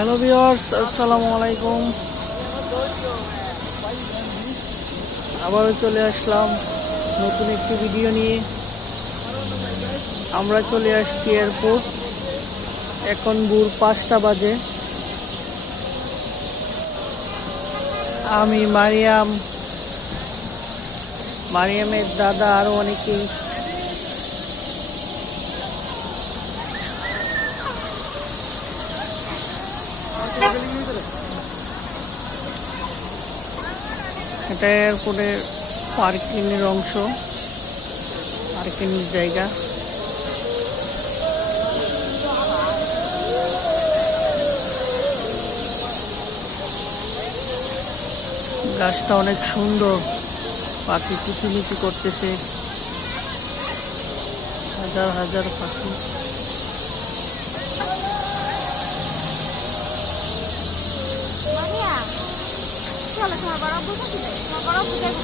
Hello viewers, আসসালামু আলাইকুম। আবারও চলে আসলাম নতুন একটি ভিডিও নিয়ে। আমরা চলে আসছি এয়ারপোর্ট। এখন ভোর 5টা বাজে। আমি মারিয়ামের দাদা আরও অনেকেই এটা এয়ারপোর্টের পার্কিংয়ের অংশ, পার্কিংয়ের জায়গা। গাছটা অনেক সুন্দর, পাখি কিচিমিচি করতেছে, হাজার হাজার পাখি। চলো তোমার বড় বুঝা দিলে তোমার বড় বুঝাই